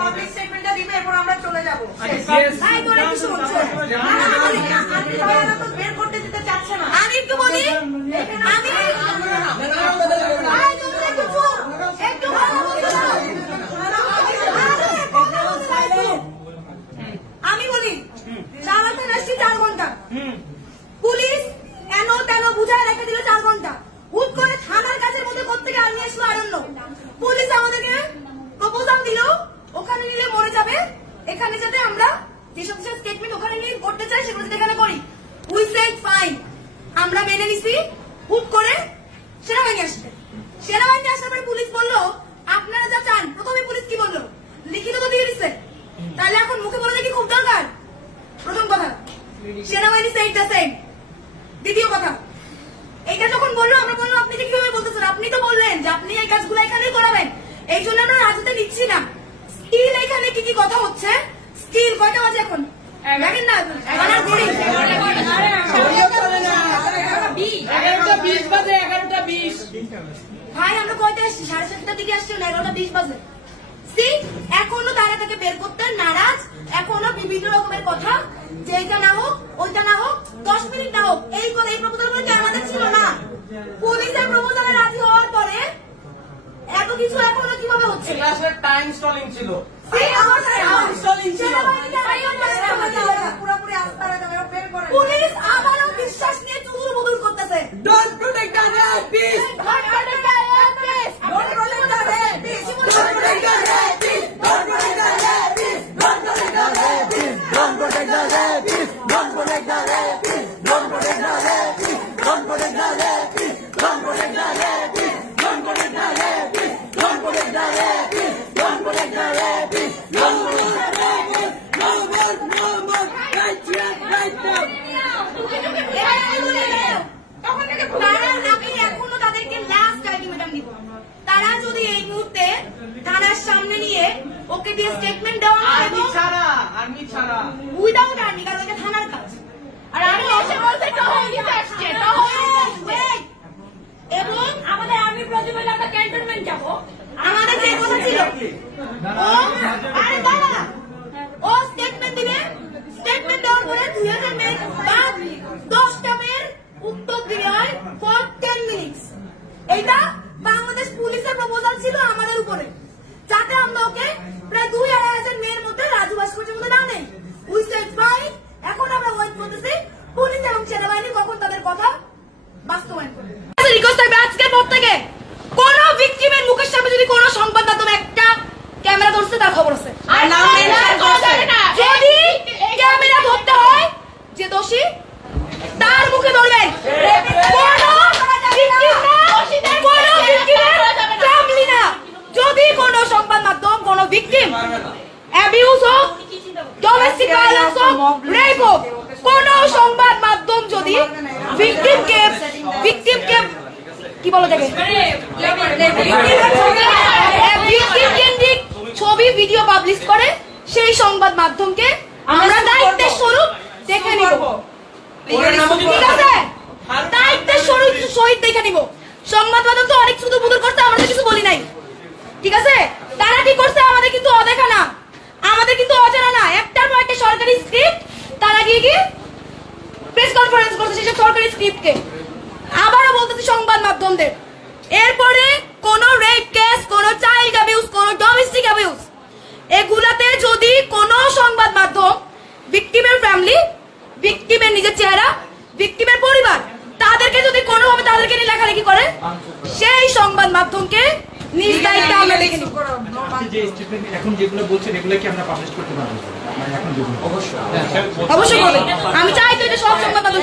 Public স্টেটমেন্টটা দিবে, এরপর আমরা চলে যাবো। বের করতে দিতে চাচ্ছে না। আমি একটু বলি, আমি বলি চালাতে আসছি 4 ঘন্টা, পুলিশ এনো তেন বুঝায় রেখে দিল 4 ঘন্টা। হুট করে থানার কাছের মধ্যে কোত্থেকে আর্মি আসলো আরণ্য। পুলিশ আমাদেরকে প্রপোজাল দিল ওখানে নিলে মরে যাবে, এখানে যাতে আমরা যেসব স্টেটমেন্ট ওখানে নিয়ে করতে চাই সেগুলো যাতে এখানে করি। উই সেড ফাইন, আমরা মেনে নিছি। হুট করে সেনাবাহিনী আসবে, সেনাবাহিনী আসার পরে পুলিশ বললো আপনারা যা চান। প্রথমে পুলিশ কি বললো, লিখিত তো দিয়ে দিচ্ছে, তাহলে এখন মুখে বলে কি খুব দরকার? প্রথম কথা, সেনাবাহিনী সেড দ্য সেম। দ্বিতীয় কথা, এটা যখন বললো আমরা বললো আপনি যে কিভাবে বলতেছেন, আপনি তো বললেন যে আপনি এই কাজগুলো এখানেই করাবেন, এই জন্য আমরা রাজুতে নিচ্ছি না। স্টিল এখানে কি কি কথা হচ্ছে, স্টিল কয়টা বাজে এখন দেখেন না, 11:20 ভাই, আমরা কয়টা আসছি? 7:30টার দিকে আসছি, 11:20 বাজে। এখনো তারা তাকে বের করতে নারাজ, এখনো বিভিন্ন রকমের কথা, যে এইটা না হোক ওইটা না হোক 10 মিনিট না হোক, এই প্রপোজাল গুলো কি আমাদের ছিল না? পুলিশের প্রপোজালে রাজি হওয়ার পরে এত কিছু এখনো কিভাবে হচ্ছে? টাইম স্টলিং ছিল, পুলিশ আবারও বিশ্বাস নিয়ে চুদুর বুদুর করতেছে। Don't protect the rapist, don't protect the rapist, don't protect the rapist, don't protect the rapist, don't protect the rapist, don't protect the rapist, don't protect the rapist, don't protect the rapist, don't protect the rapist, don't protect the rapist, don't protect the rapist, don't protect the rapist, don't protect the rapist, don't protect the rapist, don't protect the rapist, no more, right here, right now. আমি এখনো তাদেরকে last ultimatum দিব, তারা যদি এই মুহূর্তে থানার সামনে নিয়ে ওকে দিয়ে স্টেটমেন্ট দেওয়া আর্মি ছাড়া উইদাউট আর্মি, কারণ এটা থানার কাজ। আর আমি এসে বলতে এবং আমাদের আর্মি প্রয়োজন হলে আমরা ক্যান্টনমেন্ট যাবো। আমাদের যে কথা ছিল ও স্টেটমেন্ট দিবে, স্টেটমেন্ট দেওয়ার পরে 2000 মিনিট বাদ 10টা মেয়ের উত্তর দিতে হয় ফর 10 মিনিটস। এইটা বাংলাদেশ পুলিশের প্রপোজাল ছিল আমাদের উপরে, যাতে আমরা ওকে প্রায় 2,500 মেয়ের মধ্যে রাজু ভাস্কর্যের মধ্যে না নেই। উই সেড ফাইন, এখন আমরা ওয়েট করতেছি পুলিশ এবং সেনাবাহিনী কখন তাদের কথা বাস্তবায়ন করে। রিকোয়েস্ট থাকবে আজকের পর থেকে কোন ভিকটিমের মুখের সামনে যদি কোন সংবাদ মাধ্যমে একটা ক্যামেরা ধরছে তার খবর আছে, যদি ক্যামেরা ধরতে হয় যে দোষী তার মুখে ধরবেন। যদি কোন সংবাদ মাধ্যম কোন ভিকটিম অ্যাবিউজ হোক, ডোমেস্টিক ভায়োলেন্স হোক, রেপ হোক, কোন সংবাদ মাধ্যম যদি ভিকটিমকে কি বলা যাবে ভিকটিম কেন্দ্রিক ছবি ভিডিও পাবলিশ করে, সেই সংবাদ মাধ্যমকে আমরা দায়িত্বের স্বরূপ দেখে নিব। ঠিক আছে, দায়িত্বের সহিত দেখে নিব। সংবাদ মাধ্যম তো অনেক শুধু বুদুর করছে, আমরা কিছু বলি নাই। ঠিক আছে, তারা কি করছে আমাদের কিন্তু অদেখা না, আমাদের কিন্তু অজানা না। একটার পর একটা সরকারি স্ক্রিপ্ট তারা গিয়ে প্রেস কনফারেন্স করছে সেসব সরকারি স্ক্রিপ্টকে। আবারও বলতেছি সংবাদ মাধ্যমদের, এরপরে কোন রেপ কেস, কোন চাইল্ড অ্যাবিউজ, কোন ডোমেস্টিক অ্যাবিউজ, এগুলাতে যদি কোন সংবাদ মাধ্যম ভিকটিমের ফ্যামিলি, ভিকটিমের নিজের চেহারা, ভিকটিমের পরিবার, তাদেরকে যদি কোনোভাবে তাদেরকে নিয়ে লেখালেখি করে, সেই সংবাদ মাধ্যমকে নিজ দায়িত্বে আমরা দেখে নিব। এখন যেগুলো বলছেন এগুলো কি আমরা পাবলিশ করতে পারবো? অবশ্যই করবেন। আমি চাই তো এটা সব সংবাদ মাধ্যম